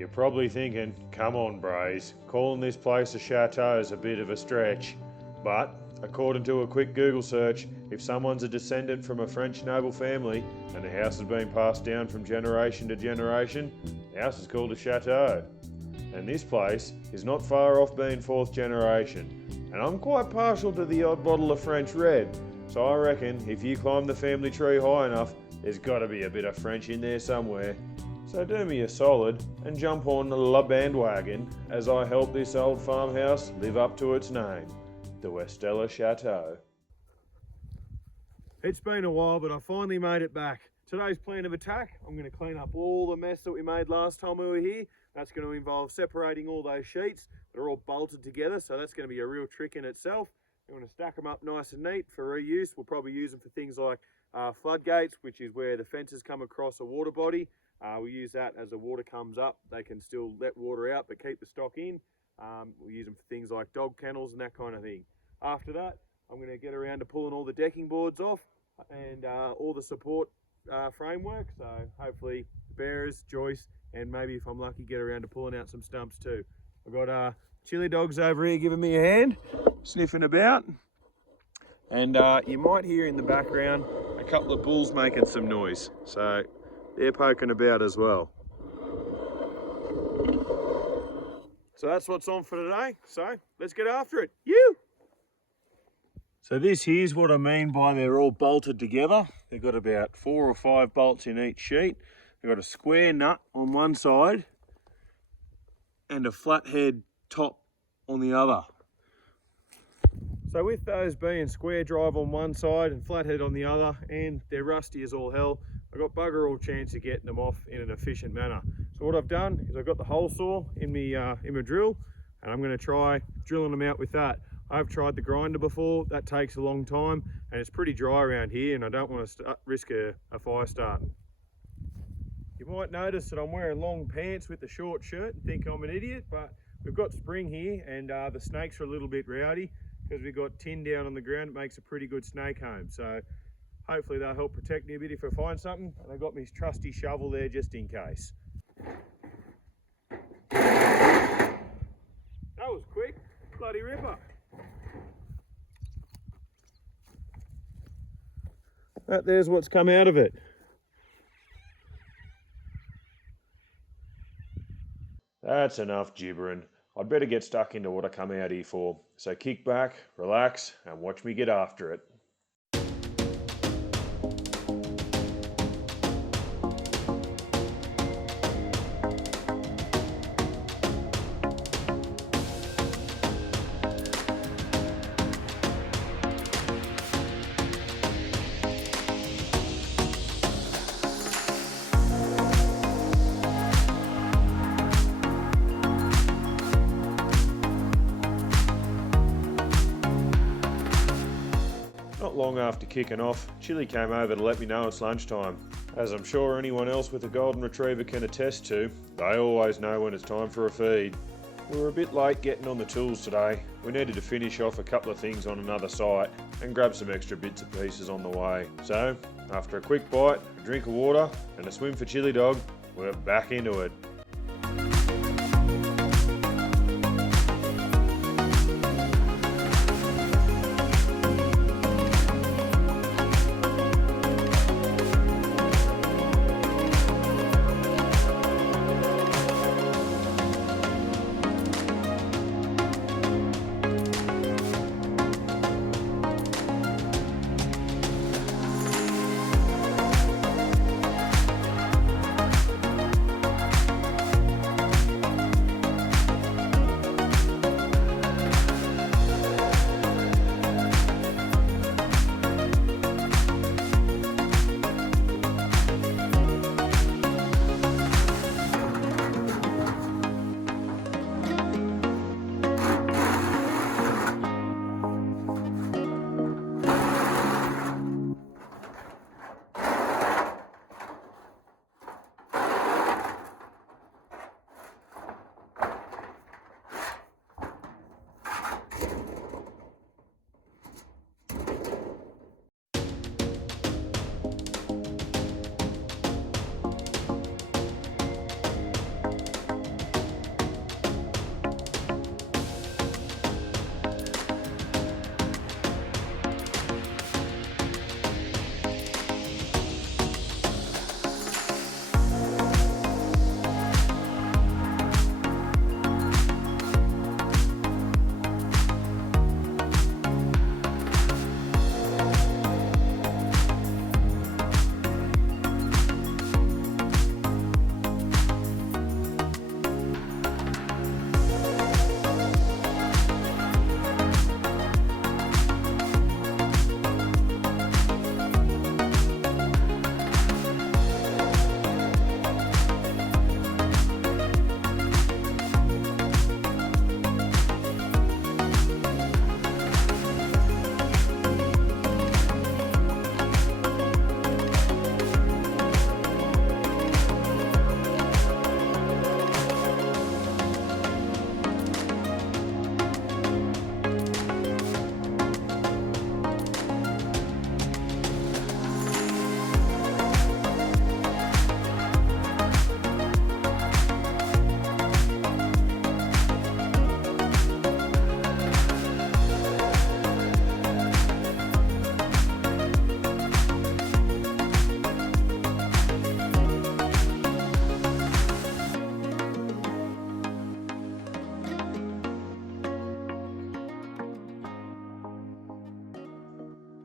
You're probably thinking, come on Braze, calling this place a chateau is a bit of a stretch. But, according to a quick Google search, if someone's a descendant from a French noble family and the house has been passed down from generation to generation, the house is called a chateau. And this place is not far off being 4th generation. And I'm quite partial to the odd bottle of French red, so I reckon if you climb the family tree high enough, there's got to be a bit of French in there somewhere. So do me a solid and jump on the bandwagon as I help this old farmhouse live up to its name, the Westella Chateau. It's been a while, but I finally made it back. Today's plan of attack, I'm going to clean up all the mess that we made last time we were here. That's going to involve separating all those sheets that are all bolted together, so that's going to be a real trick in itself. We want to stack them up nice and neat for reuse. We'll probably use them for things like floodgates, which is where the fences come across a water body. We use that as the water comes up. They can still let water out but keep the stock in. We use them for things like dog kennels and that kind of thing. After that, I'm going to get around to pulling all the decking boards off and all the support framework. So hopefully bearers, joists, and maybe if I'm lucky, get around to pulling out some stumps too. I've got Chilli dogs over here giving me a hand, sniffing about. And you might hear in the background a couple of bulls making some noise. So they're poking about as well. So that's what's on for today. So let's get after it. You! So this here's what I mean by they're all bolted together. They've got about 4 or 5 bolts in each sheet. They've got a square nut on one side and a flathead top on the other. So with those being square drive on one side and flathead on the other, and they're rusty as all hell, I've got bugger all chance of getting them off in an efficient manner. So what I've done is I've got the hole saw in my drill, and I'm going to try drilling them out with that. I've tried the grinder before. That takes a long time and it's pretty dry around here, and I don't want to risk a fire starting. You might notice that I'm wearing long pants with the short shirt and think I'm an idiot, but we've got spring here and the snakes are a little bit rowdy because we've got tin down on the ground. It makes a pretty good snake home. So hopefully they'll help protect me a bit if I find something. And I've got my trusty shovel there just in case. That was quick, bloody ripper. There's what's come out of it. That's enough gibbering. I'd better get stuck into what I come out here for. So kick back, relax, and watch me get after it. Not long after kicking off, Chilli came over to let me know it's lunchtime. As I'm sure anyone else with a golden retriever can attest to, they always know when it's time for a feed. We were a bit late getting on the tools today. We needed to finish off a couple of things on another site and grab some extra bits and pieces on the way. So, after a quick bite, a drink of water and a swim for Chilli Dog, we're back into it.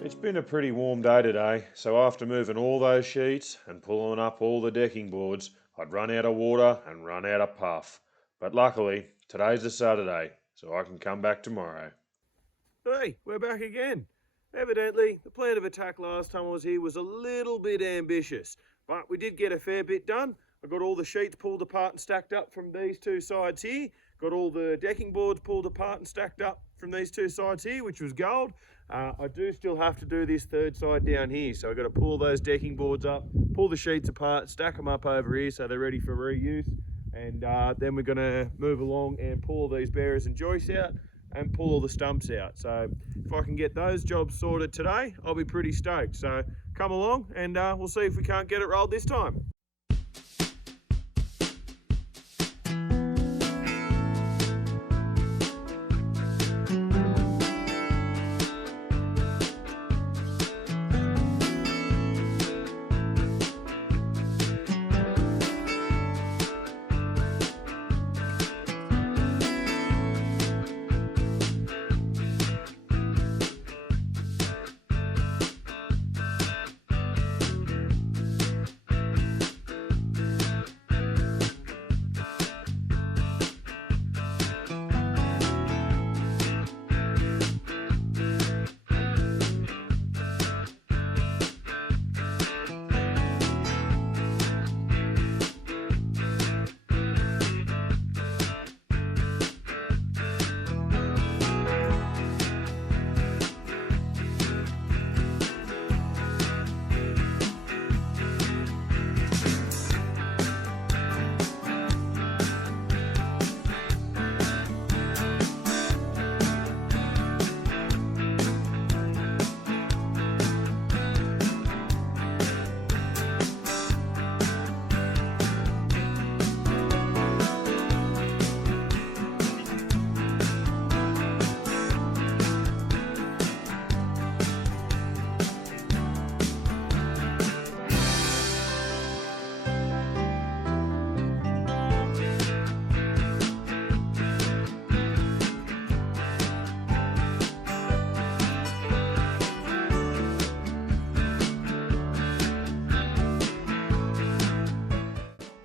It's been a pretty warm day today, so after moving all those sheets and pulling up all the decking boards, I'd run out of water and run out of puff. But luckily, today's a Saturday, so I can come back tomorrow. Hey, we're back again. Evidently, the plan of attack last time I was here was a little bit ambitious, but we did get a fair bit done. I got all the sheets pulled apart and stacked up from these two sides here. Got all the decking boards pulled apart and stacked up from these two sides here, which was gold. I do still have to do this third side down here, so I've got to pull those decking boards up, pull the sheets apart, stack them up over here so they're ready for reuse, and then we're going to move along and pull all these bearers and joists out and pull all the stumps out. So if I can get those jobs sorted today, I'll be pretty stoked. So come along and we'll see if we can't get it rolled this time.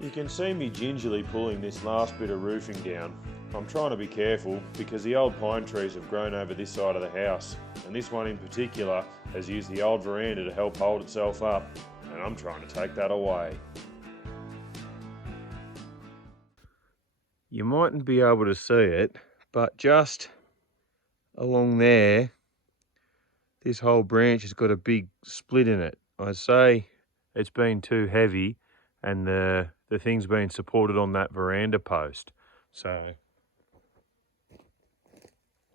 You can see me gingerly pulling this last bit of roofing down. I'm trying to be careful because the old pine trees have grown over this side of the house, and this one in particular has used the old veranda to help hold itself up, and I'm trying to take that away. You mightn't be able to see it, but just along there, this whole branch has got a big split in it. I'd say it's been too heavy and the thing's been supported on that veranda post. So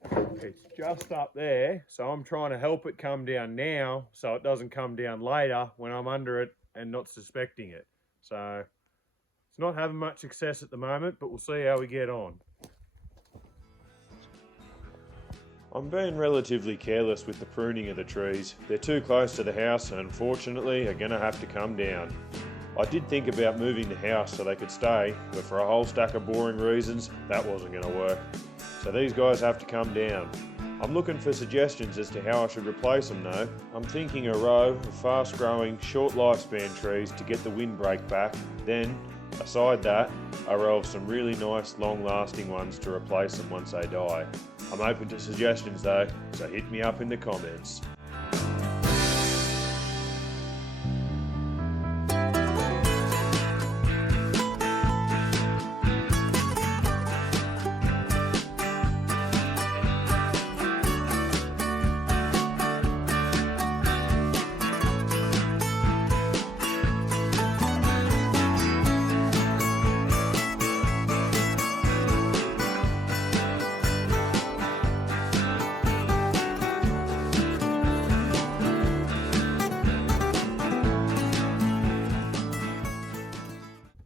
it's just up there, so I'm trying to help it come down now so it doesn't come down later when I'm under it and not suspecting it. So it's not having much success at the moment, but we'll see how we get on. I'm being relatively careless with the pruning of the trees. They're too close to the house and unfortunately are going to have to come down. I did think about moving the house so they could stay, but for a whole stack of boring reasons, that wasn't going to work. So these guys have to come down. I'm looking for suggestions as to how I should replace them though. I'm thinking a row of fast growing, short lifespan trees to get the windbreak back, then, aside that, a row of some really nice long lasting ones to replace them once they die. I'm open to suggestions though, so hit me up in the comments.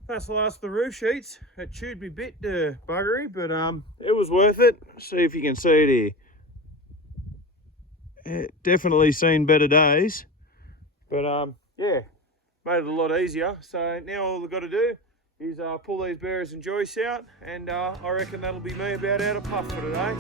That's the last of the roof sheets. It chewed me bit buggery, but it was worth it. See if you can see it here. Definitely seen better days, but yeah, made it a lot easier. So now all we've got to do is pull these bearers and joists out, and I reckon that'll be me about out of puff for today.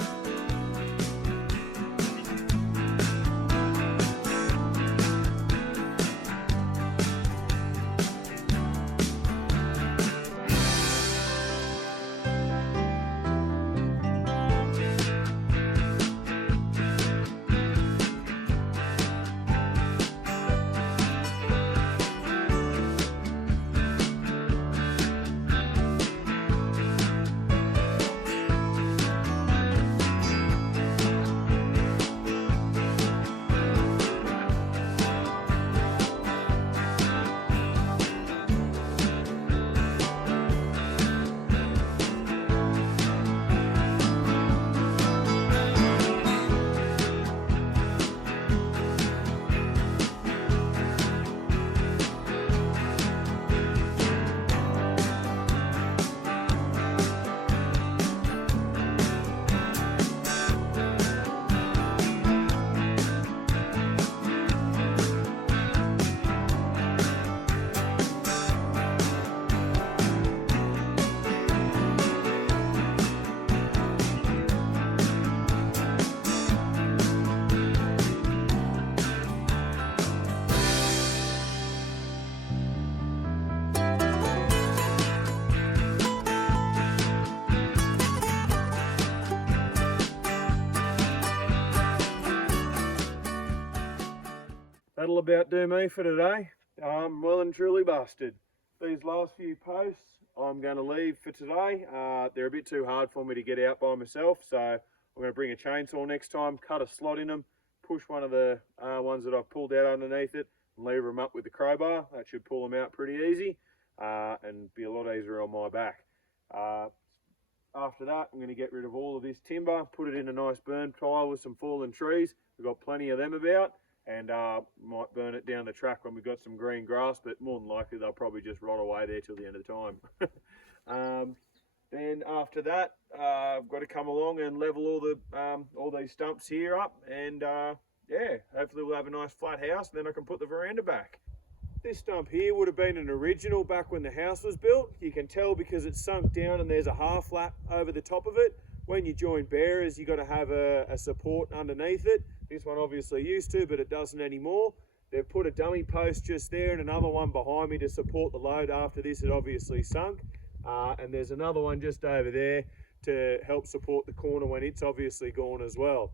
that'll about do me for today. I'm well and truly busted. These last few posts I'm going to leave for today. They're a bit too hard for me to get out by myself, so I'm going to bring a chainsaw next time, cut a slot in them, push one of the ones that I've pulled out underneath it, and lever them up with the crowbar. That should pull them out pretty easy and be a lot easier on my back. After that, I'm going to get rid of all of this timber, put it in a nice burn pile with some fallen trees. We've got plenty of them about, and might burn it down the track when we've got some green grass, but more than likely they'll probably just rot away there till the end of the time. Then after that, I've got to come along and level all these stumps here up, and yeah, hopefully we'll have a nice flat house, and then I can put the veranda back. This stump here would have been an original back when the house was built. You can tell because it's sunk down and there's a half lap over the top of it. When you join bearers, you got to have a support underneath it. This one obviously used to, but it doesn't anymore. They've put a dummy post just there and another one behind me to support the load after this had obviously sunk. And there's another one just over there to help support the corner when it's obviously gone as well.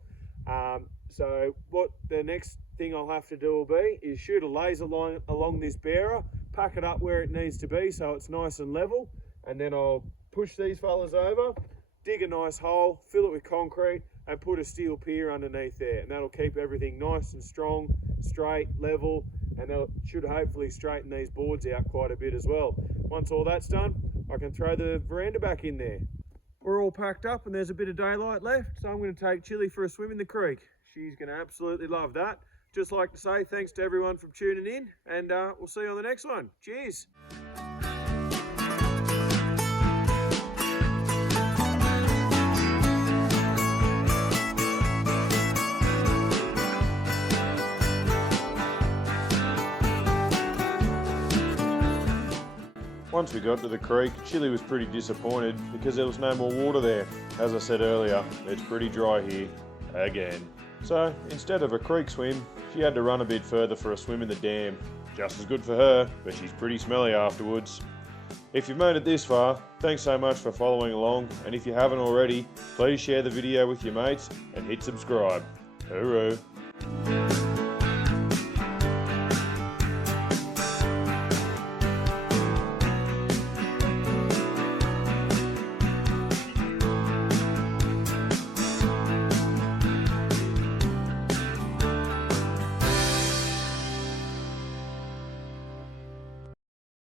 So what the next thing I'll have to do will be is shoot a laser line along this bearer, pack it up where it needs to be so it's nice and level, and then I'll push these fellas over, dig a nice hole, fill it with concrete, and put a steel pier underneath there, and that'll keep everything nice and strong, straight, level, and that should hopefully straighten these boards out quite a bit as well. Once all that's done, I can throw the veranda back in there. We're all packed up and there's a bit of daylight left, so I'm going to take Chilli for a swim in the creek. She's going to absolutely love that. Just like to say thanks to everyone for tuning in, and we'll see you on the next one. Cheers. Once we got to the creek, Chilli was pretty disappointed because there was no more water there. As I said earlier, it's pretty dry here, again. So instead of a creek swim, she had to run a bit further for a swim in the dam. Just as good for her, but she's pretty smelly afterwards. If you've made it this far, thanks so much for following along, and if you haven't already, please share the video with your mates and hit subscribe. Hooroo!